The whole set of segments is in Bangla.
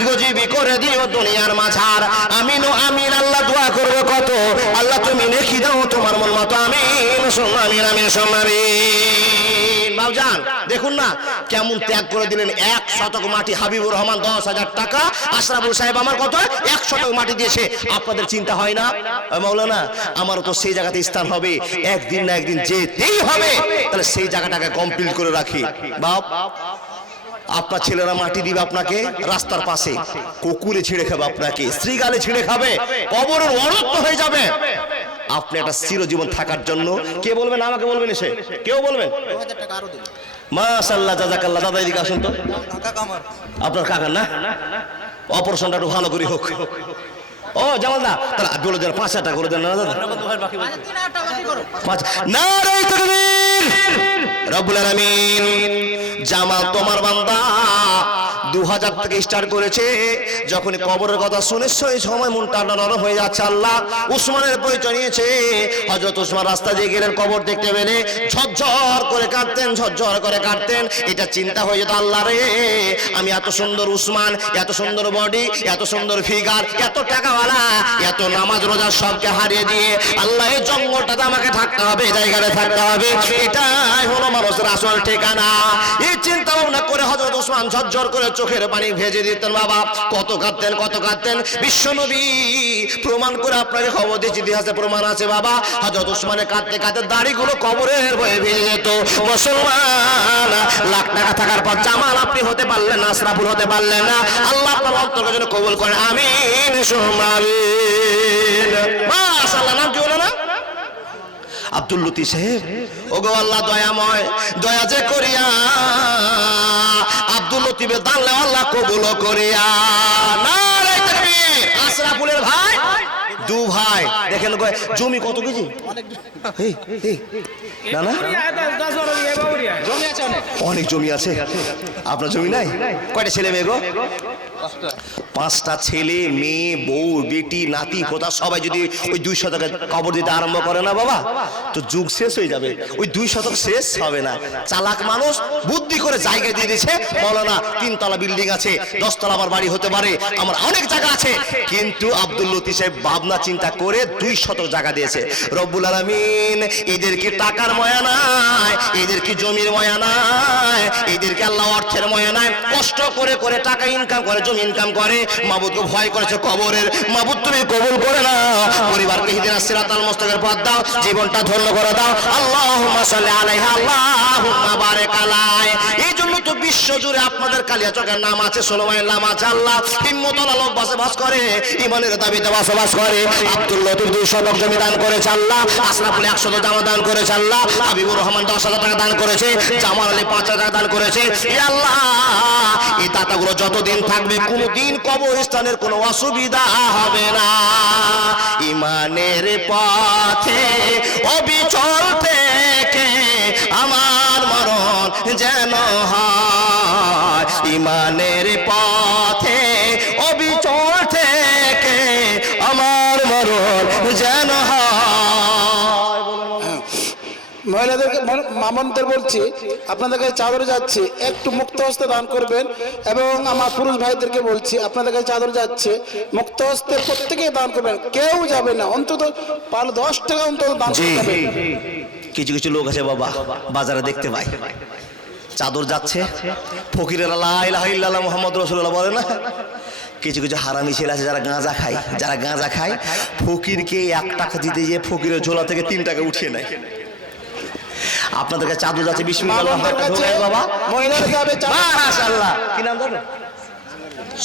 দীর্ঘজীবী করে দিও দুনিয়ার মাঝার। আমিন ও আমিন। আল্লাহ দোয়া করবে কত, আল্লাহ তুমি নেকি দাও তোমার মন মতো। আমিন সুম্মা আমিন, আমিন সুম্মা আমিন। বাবজান দেখুন না কেমন ত্যাগ করে দিলেন। 1 শতক মাটি হাবিবুর রহমান 10,000 টাকা, আশরাফুল সাহেব আমার কত 1 শতক মাটি দিয়েছে। আপনাদের চিন্তা হয় না মাওলানা আমারও তো সেই জায়গাতে স্থান হবে, একদিন না একদিন যেতেই হবে, তাহলে সেই জায়গাটাকে কমপ্লিট করে রাখি। বাপ আপনার ছেলেরা মাটি দিবে আপনাকে রাস্তার পাশে, কুকুরে ছিঁড়ে খাবে আপনাকে, শ্রীগালে ছিঁড়ে খাবে, কবরের অরণ্য হয়ে যাবে। আপনি একটা চিরজীবন থাকার জন্য কে বলবেন? আমাকে বলবেন, এসে কেউ বলবেন? মাশাআল্লাহ জাযাকাল্লাহ। দাদা এদিকে আসুন তো। আপনার কাকা না? অপারেশনটা একটু ভালো করে হোক। ও জামাল দা তাহলে বলে দেন 5,000 টাকা করে দেন না দাদা। নারে তাকবীর, রব্বুল আলামিন। জামাল তোমার বান্দা 2000 থেকে স্টার্ট করেছে, যখন কবরের কথা শুনে সেই সময় মনটা নরম হয়ে যাচ্ছে। আল্লাহ উসমানের পরিচয় নিয়েছে। হযরত উসমান রাস্তা দিয়ে গেলেন, কবর দেখতে পেলে ঝরঝর করে কাঁদতেন, ঝরঝর করে কাঁদতেন। এটা চিন্তা হয়ে যেত, আল্লাহ রে আমি এত সুন্দর উসমান, এত সুন্দর বডি, এত সুন্দর ফিগার, এত টাকাওয়ালা, এত নামাজ রোজা সবকে হারিয়ে দিয়ে আল্লাহ এই জঙ্গলটাতে আমাকে থাকতে হবে, এই জায়গায় থাকতে হবে। এটাই হলো মানুষের আসল ঠিকানা। এই চিন্তা ভাবনা করে হযরত উসমান ঝরঝর করে চোখের পানি ভেজে দিতেন। বাবা কত কাঁদতেন, কত কাঁদতেন। বিশ্বনবী প্রমাণ করে আপনাকে খবর দিয়েছি, ইতিহাসে প্রমাণ আছে। বাবা হযরত উসমানের কাঁদতে কাঁদতে দাড়িগুলো কবরের বয়ে ভেজে যেত। মুসলমান, লাখ টাকা থাকার পর জামাল আপনি হতে পারলেন না, আশরাফুল হতে পারলেন না। আল্লাহ আপনার অন্তরকে যেন কবুল করেন। আমিন সুম্মা আমিন। মাশাআল্লাহ। নাম কি হলো না? আব্দুল লতিফ সাহেব। ওগো আল্লাহ দয়াময়, দয়া যে করিয়া আব্দুল লতিফের দানলে আল্লাহ কবুল করিয়া। নারে তাকবীর। আশরাফুলের ভাই, 2 ভাই দেখেন জমি কত কেজি? না না অনেক জমি আছে। আপনার জমি নাই? কয়টা ছেলে মেয়ে গো? 5টা ছেলে মেয়ে, বউ বেটি নাতি পোতা সবাই যদি ওই 2 শতকে কবর দিতে আরম্ভ করে না বাবা, তো যুগ শেষ হয়ে যাবে। ওই 2 শতক শেষ হবে না। চালাক মানুষ বুদ্ধি করে জায়গা দিয়ে দিয়েছে। মাওলানা 3 তলা বিল্ডিং আছে, 10 তলা আমার বাড়ি হতে পারে, আমার অনেক জায়গা আছে। কিন্তু আব্দুল লতিফ সাহেব ভাবনা চিন্তা করে 2 শতক জায়গা দিয়েছে। রব্বুল আলামিন এদেরকে টাকার মায়া নাই, এদেরকে জমির মায়া নাই, এদেরকে আল্লাহ অর্থের মায়া নাই। কষ্ট করে করে টাকা ইনকাম করে, জমি ইনকাম করে, মাবুদকে ভয় করেছে কবরের। মাবুদ তুমি কবুল করে নাও, পরিবারকে হিদায়াত সিরাতাল মুস্তাকিমের পথ দাও, জীবনটা ধন্য করে দাও। আল্লাহুম্মা সাল্লি আলাইহা, আল্লাহুম্মা বারিক আলাইহি। এই জন্য তো বিশ্ব জুড়ে আপনাদের কালিয়াচকের নাম আছে, সোলমানের নাম আছে। আল্লাহ হিম্মতওয়ালা লোক বসবাস করে, ঈমানের দাবিতে বসবাস করে। আব্দুল লতিফ 2 শতক জমি দান করেছে আল্লাহ, আশরাফুল 1 শতক জামা দান করেছে আল্লাহ, হাবিবুর রহমান 10,000 টাকা দান করেছে, জামাল আলী 5,000 টাকা দান করেছে। ইয়া আল্লাহ এই দাতাগুলো যতদিন থাকবে কোনদিন কবরস্থানের কোনো অসুবিধা হবে না। ঈমানের পথে অবিচল থেকে আমার মরণ যেন হয়, ঈমানের পথে অবিচল থেকে আমার মরণ যেন হয়। মহিলাদেরকে মামনদের বলছি, আপনাদের কাছে চাদর যাচ্ছে, একটু মুক্ত হস্তে দান করবেন। এবং আমার পুরুষ ভাইদেরকে বলছি, আপনাদের কাছে চাদর যাচ্ছে, মুক্ত হস্তে প্রত্যেকেই দান করবেন, কেউ যাবে না। অন্তত 10 টাকা অন্তত দান করবেন। কিছু কিছু লোক আছে বাবা বাজারে দেখতে পাই, চাদর যাচ্ছে, ফকিরেরা লা ইলাহা ইল্লাল্লাহ মুহাম্মাদুর রাসূলুল্লাহ বলে না। কিছু কিছু হারামি ছেলে আছে যারা গাঁজা খায়, যারা গাঁজা খায় ফকিরকে 1 টাকা দিতে গিয়ে ফকিরের ঝোলা থেকে 3 টাকা উঠিয়ে নেয়। আপনাদের কাছে চাদর যাচ্ছে, বিসমিল্লাহ বাবা। মাশাআল্লাহ। কি নাম জানো?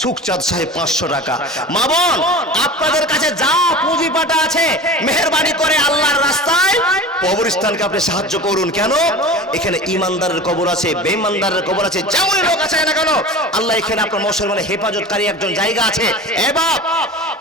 সুখচাঁদ সাহেব 500 টাকা। মা বোন আপনাদের কাছে যা পুঁজি পাটা আছে মেহেরবানি করে আল্লাহর রাস্তায় কবরস্থানকে আপনি সাহায্য করুন। কেন? এখানে ইমানদারের কবর আছে, বেঈমানদারের কবর আছে, যেমন লোক আছে না কেন আল্লাহ এখানে আপনার মুসলমানের হেফাজতকারী একজন জায়গা আছে। এবার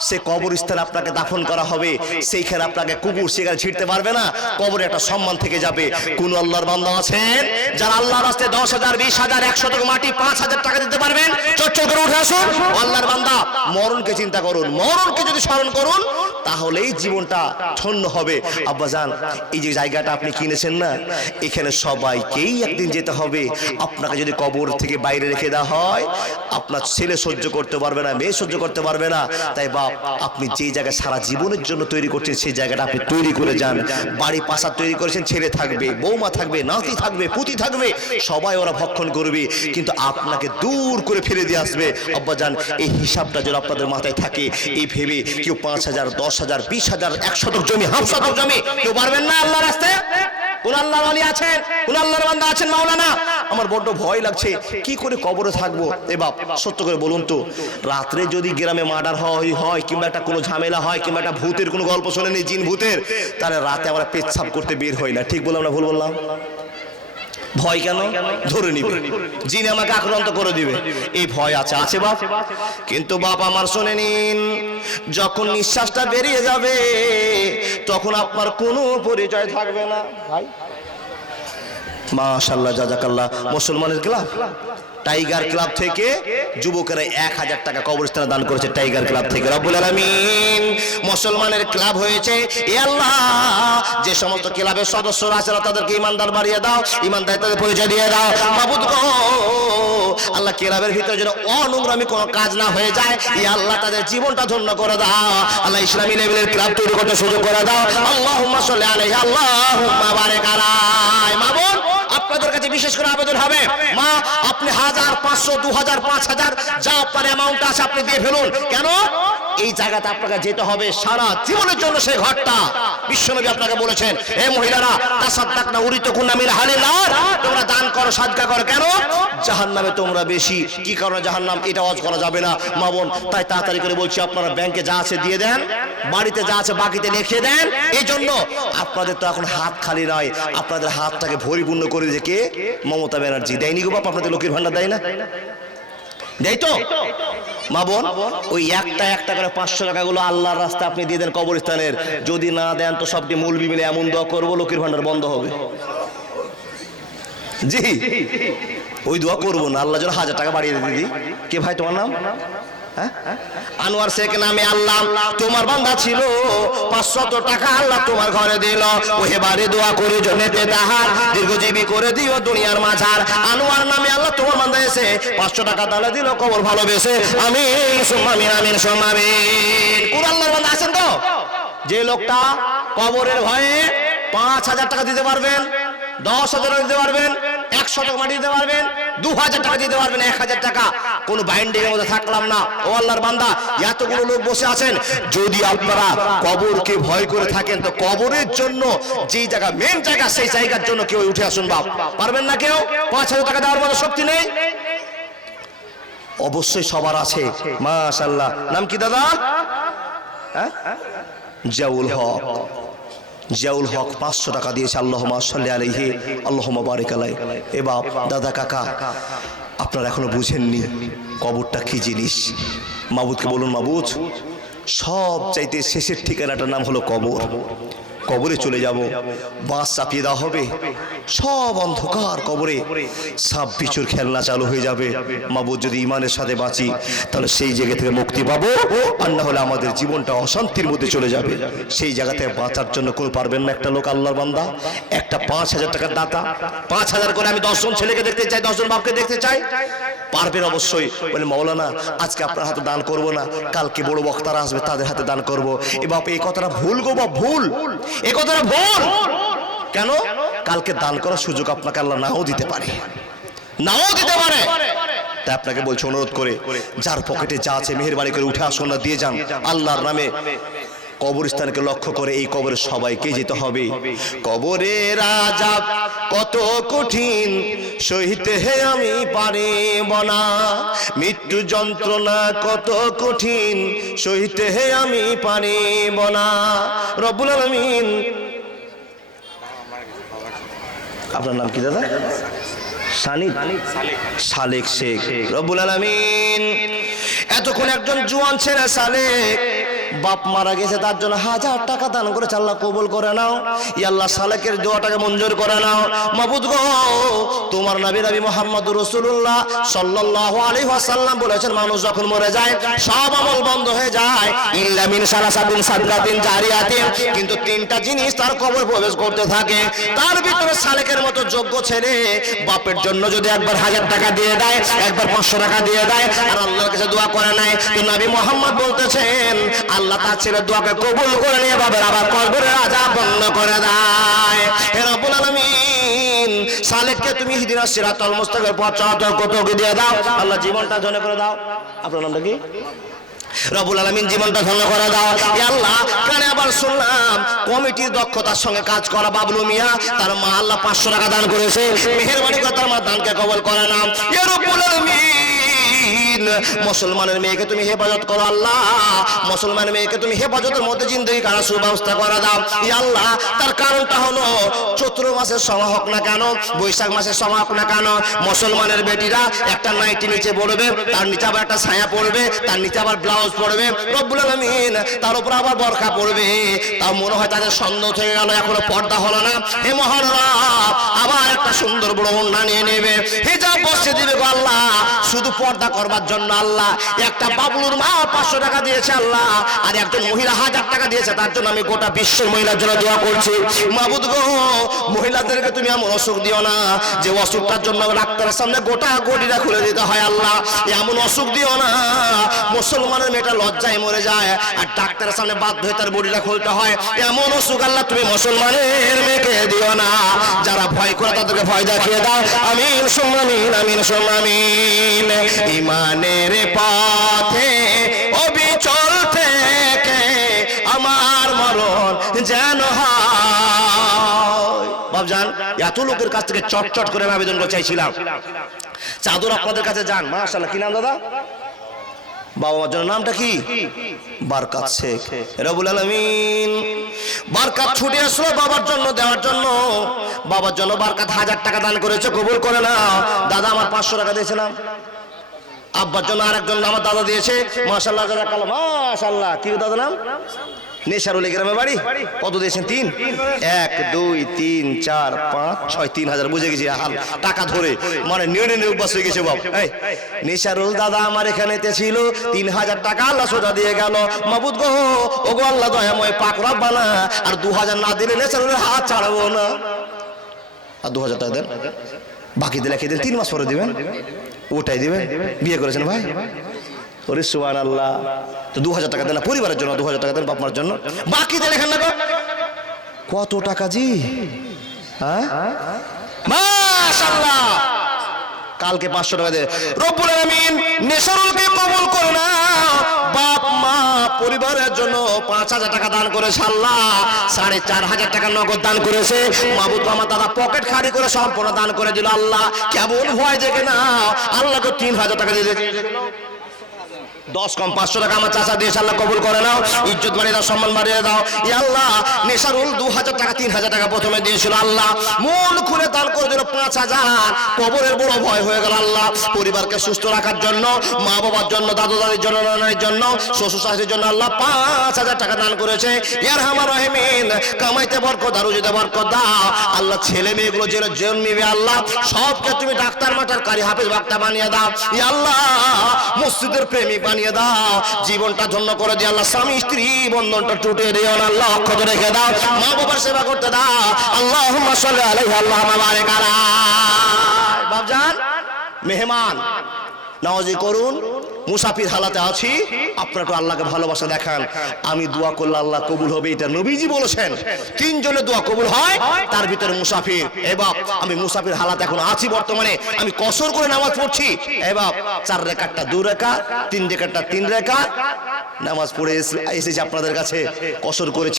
সে কবরস্থানে আপনাকে দাফন করা হবে, সেইখানে আপনাকে কুকুর শিকার ছিঁড়তে পারবে না, কবরে একটা সম্মান থেকে যাবে। কোন আল্লাহর বান্দা আছেন যারা আল্লাহর রাস্তায় 10,000, 20,000, 100 টাকা মাটি 5,000 টাকা দিতে পারবেন? চট করে উঠে আসুন। আসুন। আল্লাহর বান্দা, মরণকে চিন্তা করুন, মরণকে যদি স্মরণ করুন তাহলেই জীবনটা ধন্য হবে। আব্বাজান, এই যে জায়গাটা আপনি কিনেছেন না, এখানে সবাইকেই একদিন যেতে হবে। আপনাকে যদি কবর থেকে বাইরে রেখে দেওয়া হয়, আপনার ছেলে সহ্য করতে পারবে না, মেয়ে সহ্য করতে পারবে না। তাই বাপ, আপনি যে জায়গায় সারা জীবনের জন্য তৈরি করছেন সেই জায়গাটা আপনি তৈরি করে যান। বাড়ি পাশা তৈরি করেছেন, ছেলে থাকবে, বৌমা থাকবে, নাতি থাকবে, পুতি থাকবে, সবাই ওরা ভক্ষণ করবে, কিন্তু আপনাকে দূর করে ফেলে দিয়ে আসবে। আব্বাজান, এই হিসাবটা যেন আপনাদের মাথায় থাকে, এই ভেবে কেউ 5,000, 10,000, 20,000, 1 শতক জমি, 1/2 শতক জমি কেউ পারবেন না আল্লাহর রাস্তায়। কোন আল্লাহর ওলি আছেন, কোন আল্লাহর বান্দা আছেন মাওলানা? আমার বড্ড ভয় লাগছে, কি করে কবরে থাকবো। এ বাপ, সত্য করে বলুন তো, রাত্রে যদি গ্রামে মার্ডার হয় কিংবা একটা কোনো ঝামেলা হয় কিংবা একটা ভূতের কোনো গল্প শোনেনি, জিন ভূতের, তাহলে রাতে আমরা পেচ্ছাপ করতে বের হই না। ঠিক বললাম না ভুল বললাম? ভয় কেন? ধরে নিবে, জিন আমাকে আক্রান্ত করে দিবে, এই ভয় আছে, আছে বাপ। কিন্তু বাপ আমার শুনে নিন, যখন নিঃশ্বাসটা বেরিয়ে যাবে তখন আপনার কোনো পরিচয় থাকবে না। ভাই মাশাআল্লাহ, জাযাকাল্লাহ। মুসলমানের ক্লাব, টাইগার ক্লাব থেকে যুবকেরা 1000 টাকা কবরস্থানে দান করেছে, টাইগার ক্লাব থেকে। রব্বুল আলামিন মুসলমানের ক্লাব হয়েছে। এ আল্লাহ, যে সমস্ত ক্লাবের সদস্যরা আছে তাদেরকে ইমানদার বাড়িয়ে দাও, ইমানদার তাদের পরিচয় দিয়ে দাও। মাবুদ গো, আল্লাহ ক্লাবের ভিতরে যেন অনোংরামি কোনো কাজ না হয়ে যায়। এ আল্লাহ, তাদের জীবনটা ধন্য করে দাও। আল্লাহ ইসলামী লেভেলের ক্লাব তৈরি করতে সুযোগ করে দাও। আল্লাহুম্মা সাল্লি আলাইহি, আল্লাহুম্মা বারিক আলাইহি। মাবুদ, আপনাদের কাছে বিশেষ করে আবেদন হবে, মা আপনি 1000, 500, 2000, 5000 যা আপনার অ্যামাউন্ট আছে আপনি দিয়ে ফেলুন। কেন? এই জায়গাতে আপনাকে যেতে হবে সারা জীবনের জন্য। সেই ঘরটা বিশ্বনবী আপনাকে বলেছেন, হে মহিলারা, তাসাদদাকনা উরিতুকুন্না মিন আহলিন নার, তোমরা দান করো, সাদকা করো। কেন? জাহান্নামে তোমরা বেশি। কি কারণে জাহান্নাম? এটা ওয়াজ করা যাবে না মা বোন, তাই তাড়াতাড়ি করে বলছি, আপনারা ব্যাংকে যা আছে দিয়ে দেন, বাড়িতে যা আছে বাকিতে লিখে দেন। এই জন্য আপনাদের তো এখন হাত খালি নয়, আপনাদের হাতটাকে পরিপূর্ণ করে দিয়েছে কে? মমতা ব্যানার্জি। দেয়নি গো বাপ? আপনাদের লক্ষ্মীর ভান্ডার দেয় না? দেয় তো মা বোন। ওই একটা করে 500 টাকাগুলো আল্লাহর রাস্তা আপনি দিয়ে দেন কবরস্থানের। যদি না দেন তো সবটি মৌলবি মিলে এমন দোয়া করবো লক্ষ্মীর ভান্ডার বন্ধ হবে। জি, ওই দোয়া করবো না, আল্লাহ যেন 1000 টাকা বাড়িয়ে দিদি। কে ভাই তোমার নাম? আনোয়ার শেখ নামে আল্লাহ তোমার বান্দা ছিল, 500 টাকা আল্লাহ তোমার ঘরে দিল। ওহে বাড়ি দোয়া করে জনেতে তাহার দীর্ঘজীবী করে দিও দুনিয়ার মাঝার। আনোয়ার নামে আল্লাহ তোমার বান্দা এসে 500 টাকা তাহলে দিল কবর ভালোবেসে। আমিন সুম্মা আমিন, আমিন সুম্মা আমিন। কোন আল্লাহর বান্দা আছেন তো যে লোকটা কবরের ভয়ে 5000 টাকা দিতে পারবেন, 10,000 দিতে পারবেন, 100 টাকা মাটি দিতে পারবেন, 2000 টাকা দিতে পারবেন, 1000 টাকা? কোন বাইন্ডিং এর মধ্যে থাকলাম না। ও আল্লাহর বান্দা, এতগুলো লোক বসে আছেন, যদি আপনারা কবরকে ভয় করে থাকেন তো কবরের জন্য যেই জায়গা মেন জায়গা, সেই জায়গার জন্য কেউ উঠে আসুন বাপ। পারবেন না কেউ? 5000 টাকা দেওয়ার মতো শক্তি নেই? অবশ্যই সবার আছে। মাশাআল্লাহ। নাম কি দাদা? জিয়াউল হক। জিয়াউল হক 500 টাকা দিয়েছে। আল্লাহুম্মা সাল্লি আলাইহি, আল্লাহুম্মা বারিক আলাইহি। এ বাপ, দাদা, কাকা, আপনারা এখনো বুঝেননি কবরটা কি জিনিস। মাবুদকে বলুন, মাবুদ, সব চাইতে শেষের ঠিকানাটার নাম হলো কবর। কবরে চলে যাব, বাঁশ চাপিয়ে দেওয়া হবে, সব অন্ধকার। কবরে সাপ বিছুর খেলনা চালু হয়ে যাবে। মাবুদ, যদি ইমানের সাথে বাঁচি তাহলে সেই জায়গা থেকে মুক্তি পাবো, আর না হলে আমাদের জীবনটা অশান্তির মধ্যে চলে যাবে। সেই জায়গা থেকে বাঁচার জন্য কোনো পারবেন না একটা লোক, আল্লাহর বান্দা, একটা 5000 টাকার দাতা, 5000 করে আমি 10 জন ছেলেকে দেখতে চাই, 10 জন বাপকে দেখতে চাই। পারবেন অবশ্যই। বলে মৌলানা, আজকে আপনার হাতে দান করব না, কালকে বড় বক্তারা আসবে তাদের হাতে দান করব। এ বাপ, এই কথাটা ভুল গো বাপ, ভুল, এই কথাটা ভুল। কেন? কালকে দান করার সুযোগ আপনাকে আল্লাহ নাও দিতে পারে, নাও দিতে পারে। তাই আপনাকে বলছি অনুরোধ করে, যার পকেটে যা আছে মেহেরবানি করে উঠে আসুন না, দিয়ে যান আল্লাহর নামে। কবরস্থানকে লক্ষ্য করে এই কবরে সবাইকে যেতে হবে। কবরের আযাব কত কঠিন সইতে হে আমি পারিব না, মৃত্যু যন্ত্রণা কত কঠিন সইতে হে আমি পারিব না। রব্বুল আলামিন। আপনার নাম কি দাদা? সালেক শেখ। রব্বুল আলামিন, এতক্ষণ একজন জোয়ান ছেলে সালেক বাপ মারা গেছে তার জন্য 1000 টাকা দান করেছে, আল্লাহ কবুল করে নাও। ইয়া আল্লাহ সালেকের দোয়াটাকে মঞ্জুর করে নাও। মাবুদ গো, তোমার নবী মুহাম্মদুর রাসূলুল্লাহ সাল্লাল্লাহু আলাইহি ওয়াসাল্লাম বলেছেন, মানুষ যখন মরে যায় সব আমল বন্ধ হয়ে যায়, ইল্লা মিন সালাসাতিন সাদকাতিন জারিয়াতিন, কিন্তু 3টা জিনিস তার কবর প্রবেশ করতে থাকে। তার ভিতরে সালেকের মতো যোগ্য ছেলে বাপের জন্য যদি একবার 1000 টাকা দিয়ে দেয়, একবার 500 টাকা দিয়ে দেয়, আর আল্লাহর কাছে দোয়া করে নাই, তো নবী মুহাম্মদ বলতেছেন আল্লাহ তার ছেলের দোয়াকে কবুল করে নিয়ে বাবার আবার কবরের আযাব বন্ধ করে দেয়। হে রব্বুল আলামিন, সালেককে তুমি ইহদিনাস সিরাতাল মুস্তাকিমের পথ চলাচল করতে দিয়ে দাও। আল্লাহ জীবনটা ধন্য করে দাও। আপনার নামটা কি? রব্বুল আলামিন জীবনটা ধন্য করে দাও। ইয়া আল্লাহ, কানে আবার শুনলাম কমিটির দক্ষতার সঙ্গে কাজ করা বাবলু মিয়া, তার মা আল্লাহ 500 টাকা দান করেছে। মেহেরবানি করে তার মা দানকে কবুল করে নাও। ইয়া রব্বুল আলামিন, মুসলমানের মেয়েকে তুমি হেফাজত করো আল্লাহ, মুসলমানের মেয়েকে তুমি হেফাজতের মধ্যে জিন্দেগি কাটার সুব্যবস্থা করে দাও। ইয়া আল্লাহ, তার কারণটা হলো চৈত্র মাসের সময় হোক না কেন, বৈশাখ মাসের সময় হোক না কেন, মুসলমানের বেটিরা একটা নাইটি নিচে পড়বে, তার নিচে আবার একটা ছায়া পড়বে, তার নিচে আবার ব্লাউজ পড়বে, রব্বুল আলামিন তার উপর আবার বরখা পড়বে। তাও মনে হয় তাদের সন্দেহ থেকে গেল, এখনো পর্দা হলো না। হে মহান রব, আবার একটা সুন্দর বড় ওড়না নিয়ে নেবে, হিজাব বসে দিবে গো আল্লাহ, শুধু পর্দা করবার জন্য। আল্লাহ, একটা বাবলুর মা 500 টাকা দিয়েছে আল্লাহ, আর একজন মহিলা 1000 টাকা দিয়েছে, তার জন্য আমি গোটা বিশ্বের মহিলার জন্য দোয়া করছি। মাবুদ গো, মহিলাদেরকে তুমি এমন অসুখ দিও না যে অসুখটার জন্য ডাক্তারের সামনে গোটা গড়িটা খুলে দিতে হয়। আল্লাহ, এমন অসুখ দিও না মুসলমানের মেয়েটা লজ্জায় মরে যায় আর ডাক্তারের সামনে বাধ্য হয়ে তার বডিটা খুলতে হয়। এমন অসুখ আল্লাহ তুমি মুসলমানের মেয়েকে দিও না। যারা ভয় করে তাদেরকে ভয় দেখিয়ে দাও। আমিন সুম্মা আমিন, আমিন সুম্মা আমিন। ইমানের পথে অবিচল থেকে আমার মরণ যেন হয়। বাবজান, এত লোকের কাছ থেকে চটচট করে আমি আবেদন করতে চাইছিলাম, চাদর আপনাদের কাছে যান। মাশাআল্লাহ, কি নাম দাদা? বাবা মার জন্য নামটা কি? বারকাত শেখ। রব্বুল আলামিন বারকাত ছুটে আসলো বাবার জন্য দেওয়ার জন্য। বাবার জন্য বারকাত 1000 টাকা দান করেছে, কবুল করে নাও। দাদা আমার 500 টাকা দিয়েছিলাম। আব্বার জন্য আরেকজন আমার দাদা দিয়েছে। মাশাআল্লাহ, জাযাকাল্লাহ। মাশাআল্লাহ, কি দাদা নাম? নেশারুল গ্রামে বাড়ি। কত দিয়েছেন? 3? 1 2 3 4 5 6 3000। বুঝে গেছি হাল টাকা ধরে, মানে নিয়ে অভ্যাস হয়ে গেছে বাপ। এই নেশারুল দাদা আমার এখানেতে ছিল, 3000 টাকা আল্লাহ সোজা দিয়ে গেল। মাবুদ গো, ও গো আল্লাহ দয়াময় পাক রব্বানা, আর 2000 না দিলে নেশারুলের হাত ছাড়বো না। আর 2000 টাকা দেন, বাকি দিলে রেখে দেন, 3 মাস পরে দিবেন। ওটাই দিবেন। বিয়ে করেছেন ভাই? ওরে সুবহানাল্লাহ। তো 2000 টাকা দেন পরিবারের জন্য, 2000 টাকা দেন বাপ মার জন্য, বাকি দিয়ে লেখেন না। কত টাকা জি? হ্যাঁ, মাশাআল্লাহ। কালকে 500 টাকা দিয়ে রব্বুল আলামিন নেশারুলকে কবুল করে না। বাপ মা পরিবারের জন্য 5000 টাকা দান করেছে আল্লাহ, 4500 টাকা নগদ দান করেছে। মাবুদ আমার দাদা পকেট খালি করে সম্পূর্ণ দান করে দিল। আল্লাহ, কেমন ভয় দেখে না, আল্লাহকে 3000 টাকা দিয়ে দিয়েছে। 10 কম 500 টাকা আমার চাচা দিয়েছে, আল্লাহ কবুল করে নাও। ইজ্জত বাড়িয়ে দাও, সম্মান বাড়িয়ে দাও। ইয়া আল্লাহ, নেশারুল 2000 টাকা 3000 টাকা প্রথমে দিয়েছিল, আল্লাহ মন খুলে দান করে দিল 5000। কবরের বড় ভয় হয়ে গেল। আল্লাহ, পরিবারকে সুস্থ রাখার জন্য, মা বাবার জন্য, দাদু দাদির জন্য, নানার জন্য, শ্বশুর শাশুড়ির জন্য আল্লাহ 5000 টাকা দান করেছে। ইয়ারহামার রাহিমিন, কামাইতে বরকত, রুজিতে বরকত দাও। আল্লাহ, ছেলে মেয়েগুলো যেন জন্মিবে আল্লাহ সবকে তুমি ডাক্তার মাটার কারি হাফেজ বাক্তা বানিয়ে দাও। ইয়া আল্লাহ, মসজিদের প্রেমিক বানিয়ে দাও। জীবনটা ধন্য করে দিও আল্লাহ। স্বামী স্ত্রী বন্ধনটা টুটে দিও না আল্লাহ, অক্ষত রেখে দাও। মা বাবার সেবা করতে দাও। আল্লাহুম্মা সাল্লি আলাইহি আল্লাহুম্মা বারিক আলাইহি। বাবজান, মেহমান নওয়াজি করুন, মুসাফির হালাতে আছি, আপনারা একটু আল্লাহকে ভালোবাসা দেখান। আমি দোয়া করলে আল্লাহ কবুল হবে, এটা নবীজি বলেছেন। 3 জনের দোয়া কবুল হয়, তার ভিতরে মুসাফির। এ বাপ, আমি মুসাফির হালাতে এখন আছি বর্তমানে, আমি কসর করে নামাজ পড়ছি। এ বাপ, 4 রাকাতটা 2 রাকাত, 3 রাকাতটা 3 রাকাত নামাজ পড়ে এসেছি আপনাদের কাছে, কসর করেছি।